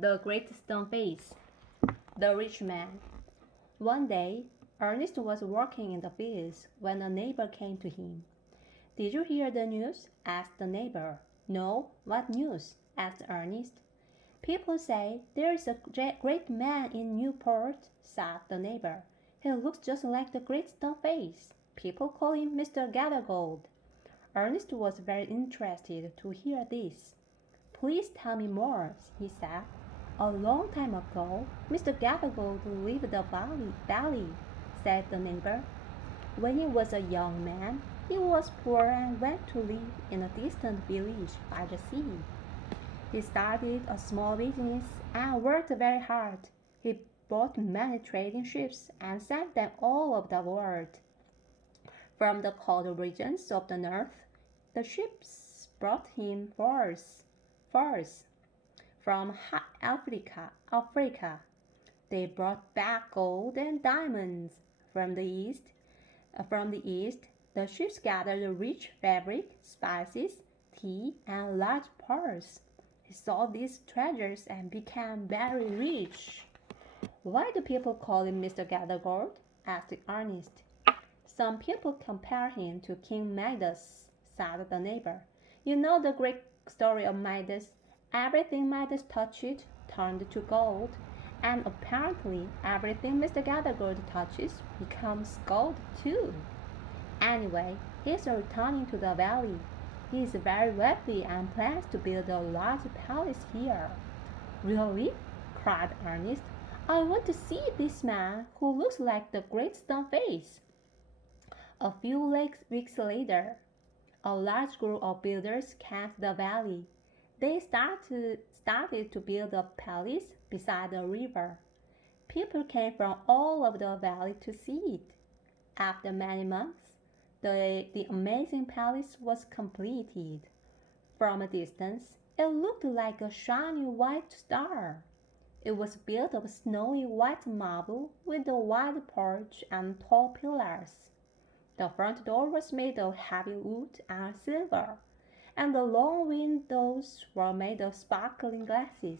The Great Stone Face. The Rich Man. One day, Ernest was working in the fields when a neighbor came to him. "Did you hear the news?" asked the neighbor. "No, what news?" asked Ernest. "People say there is a great man in Newport," said the neighbor. "He looks just like the Great Stone Face. People call him Mr. Gathergold." Ernest was very interested to hear this. "Please tell me more," he said. "A long time ago, Mr. Gathergold lived in the valley," said the neighbor. "When he was a young man, he was poor and went to live in a distant village by the sea. He started a small business and worked very hard. He bought many trading ships and sent them all over the world. From the cold regions of the north, the ships brought him furs. From Africa, they brought back gold and diamonds. From the east, the ships gathered rich fabric, spices, tea, and large pearls. He sold these treasures and became very rich." "Why do people call him Mr. Gathergold?" asked Ernest. "Some people compare him to King Midas," said the neighbor. "You know the great story of Midas. Everything Midas touched turned to gold, and apparently everything Mr. Gathergold touches becomes gold too. Anyway, he's returning to the valley. He is very wealthy and plans to build a large palace here." "Really?" cried Ernest. "I want to see this man who looks like the Great Stone Face." A few weeks later, a large group of builders came to the valley. They started to build a palace beside the river. People came from all over the valley to see it. After many months, the amazing palace was completed. From a distance, it looked like a shiny white star. It was built of snowy white marble with a wide porch and tall pillars. The front door was made of heavy wood and silver, and the long windows were made of sparkling glasses.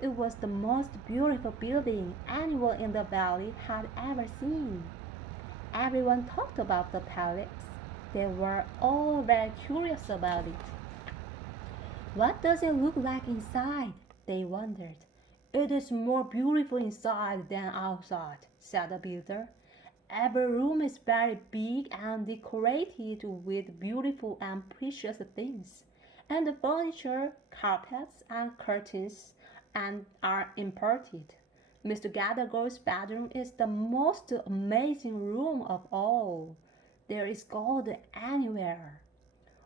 It was the most beautiful building anyone in the valley had ever seen. Everyone talked about the palace. They were all very curious about it. "What does it look like inside?" they wondered. "It is more beautiful inside than outside," said the builder. "Every room is very big and decorated with beautiful and precious things, and the furniture, carpets, and curtains are imported. Mr. Gathergold's bedroom is the most amazing room of all. There is gold anywhere."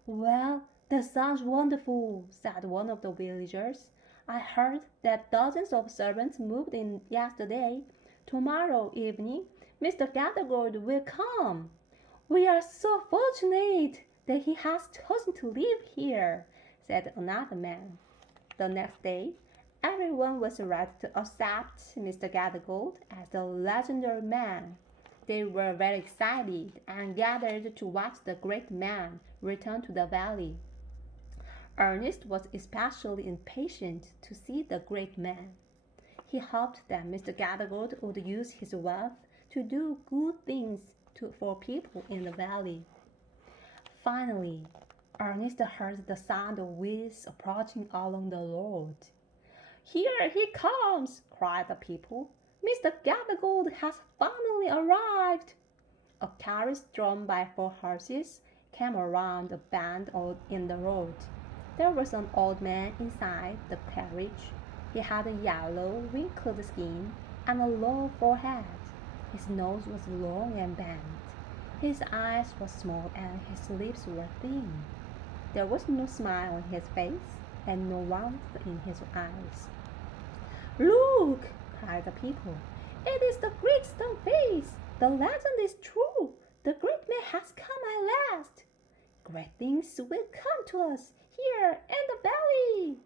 "Well, that sounds wonderful," said one of the villagers. "I heard that dozens of servants moved in yesterday. Tomorrow evening, Mr. Gathergold will come. We are so fortunate that he has chosen to live here," said another man. The next day, everyone was ready to accept Mr. Gathergold as the legendary man. They were very excited and gathered to watch the great man return to the valley. Ernest was especially impatient to see the great man. He hoped that Mr. Gathergold would use his wealth to do good things for people in the valley. Finally, Ernest heard the sound of wheels approaching along the road. "Here he comes!" cried the people. "Mr. Gathergold has finally arrived!" A carriage drawn by 4 horses came around a bend in the road. There was an old man inside the carriage. He had a yellow, wrinkled skin and a low forehead. His nose was long and bent. His eyes were small and his lips were thin. There was no smile on his face and no warmth in his eyes. "Look!" cried the people. "It is the Great Stone Face! The legend is true! The great man has come at last! Great things will come to us here in the valley!"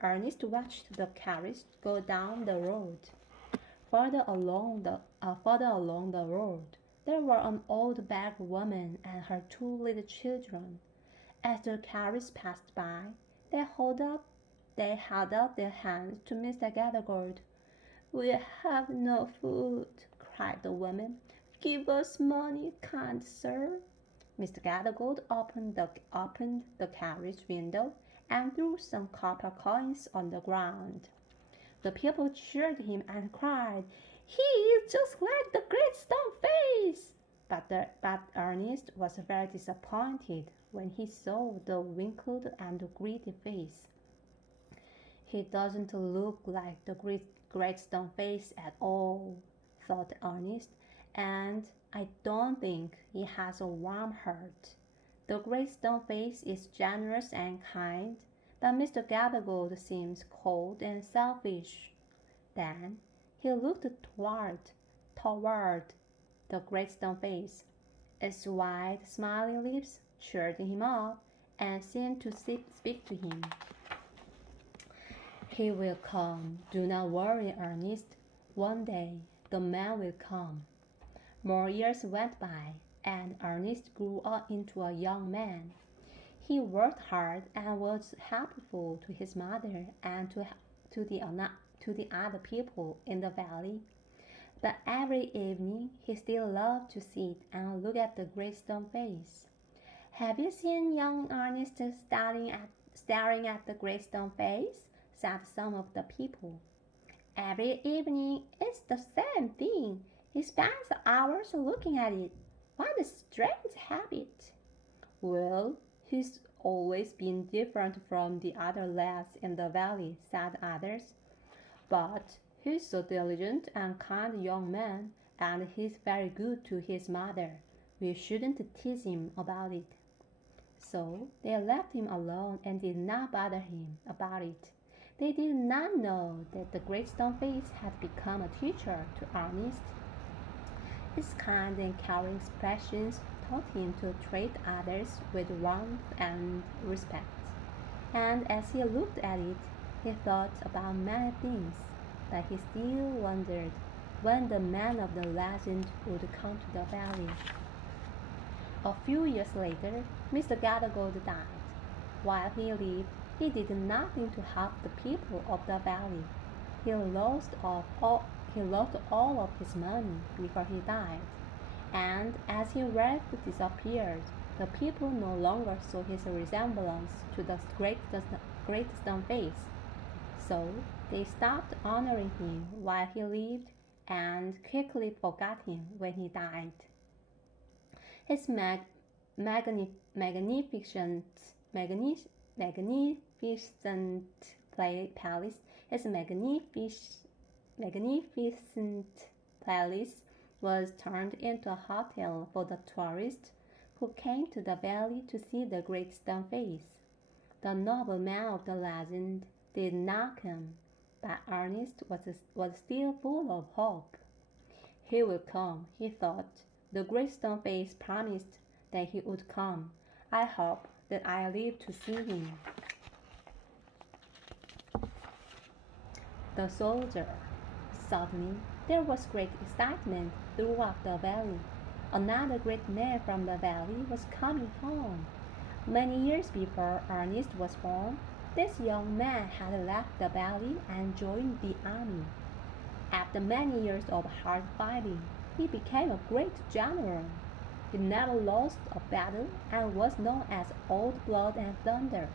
Ernest watched the carriage go down the road. Further along the road, there were an old beggar woman and her 2 little children. As the carriage passed by, they held up They held out their hands to Mr. Gathergold. "We have no food," cried the woman. "Give us money, kind sir." Mr. Gathergold opened the carriage window and threw some copper coins on the ground. The people cheered him and cried, "He is just like the great stone face!" But Ernest was very disappointed when he saw the wrinkled and greedy face. "He doesn't look like the great stone face at all," thought Ernest, "and I don't think he has a warm heart. The great stone face is generous and kind, but Mr. Gathergold seems cold and selfish." Then he looked toward the great stone face. Its wide, smiling lips cheered him up and seemed to speak to him. "He will come. Do not worry, Ernest. One day the man will come." More years went by, and Ernest grew up into a young man. He worked hard and was helpful to his mother and to the other people in the valley. But every evening he still loved to sit and look at the great stone face. "Have you seen young Ernest staring at the great stone face?" said some of the people. "Every evening it's the same thing. He spends hours looking at it. What a strange habit!" "Well, he's always been different from the other lads in the valley," said others. "But he's a diligent and kind young man, and he's very good to his mother. We shouldn't tease him about it." So they left him alone and did not bother him about it. They did not know that the great stone face had become a teacher to Ernest. His kind and caring expressions taught him to treat others with warmth and respect. And as he looked at it, he thought about many things, but he still wondered when the man of the legend would come to the valley. A few years later, Mr. Gathergold died. While he lived, he did nothing to help the people of the valley. He lost all of his money before he died, and as his wealth disappeared, the people no longer saw his resemblance to the great stone face. So they stopped honoring him while he lived and quickly forgot him when he died. His magnificent palace, his magnificent palace was turned into a hotel for the tourists who came to the valley to see the great stone face. The noble man of the legend did not come, but Ernest was still full of hope. "He will come," he thought. "The great stone face promised that he would come. I hope that I live to see him." The soldier. Suddenly, there was great excitement throughout the valley. Another great man from the valley was coming home. Many years before Ernest was born, this young man had left the valley and joined the army. After many years of hard fighting, he became a great general. He never lost a battle and was known as Old Blood and Thunder.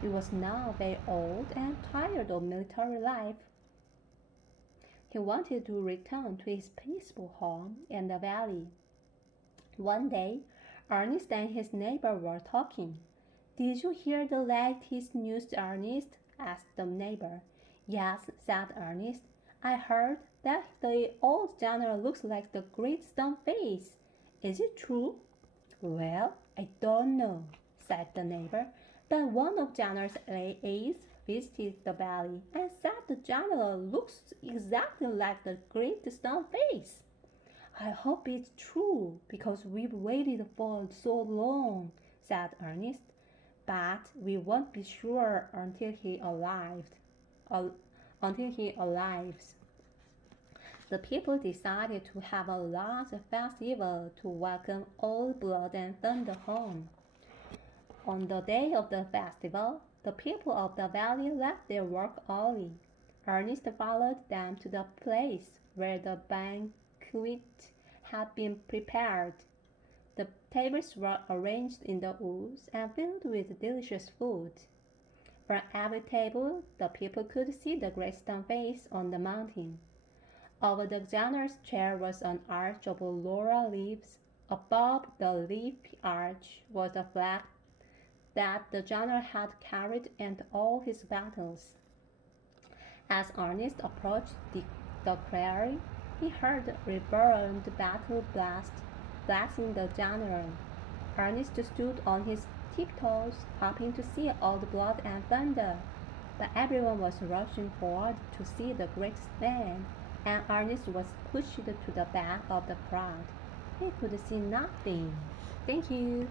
He was now very old and tired of military life. He wanted to return to his peaceful home in the valley. One day, Ernest and his neighbor were talking. "Did you hear the latest news, Ernest?" asked the neighbor. "Yes," said Ernest. "I heard that the old general looks like the great stone face. Is it true?" "Well, I don't know," said the neighbor, "but one of General's aides visited the valley and said the general looks exactly like the great stone face." "I hope it's true, because we've waited for so long," said Ernest. "But we won't be sure until he arrives." The people decided to have a large festival to welcome Old Blood and Thunder home. On the day of the festival, The people of the valley left their work early. Ernest followed them to the place where the banquet had been prepared. The tables were arranged in the woods and filled with delicious food. From every table, the people could see the great stone face on the mountain. Over the general's chair was an arch of laurel leaves. Above the leafy arch was the flag that the general had carried in all his battles. As Ernest approached the quarry, he heard the reverberant battle blast blasting the general. Ernest stood on his tiptoes, hoping to see all the blood and thunder. But everyone was rushing forward to see the great man, and Ernest was pushed to the back of the crowd. He could see nothing. Thank you.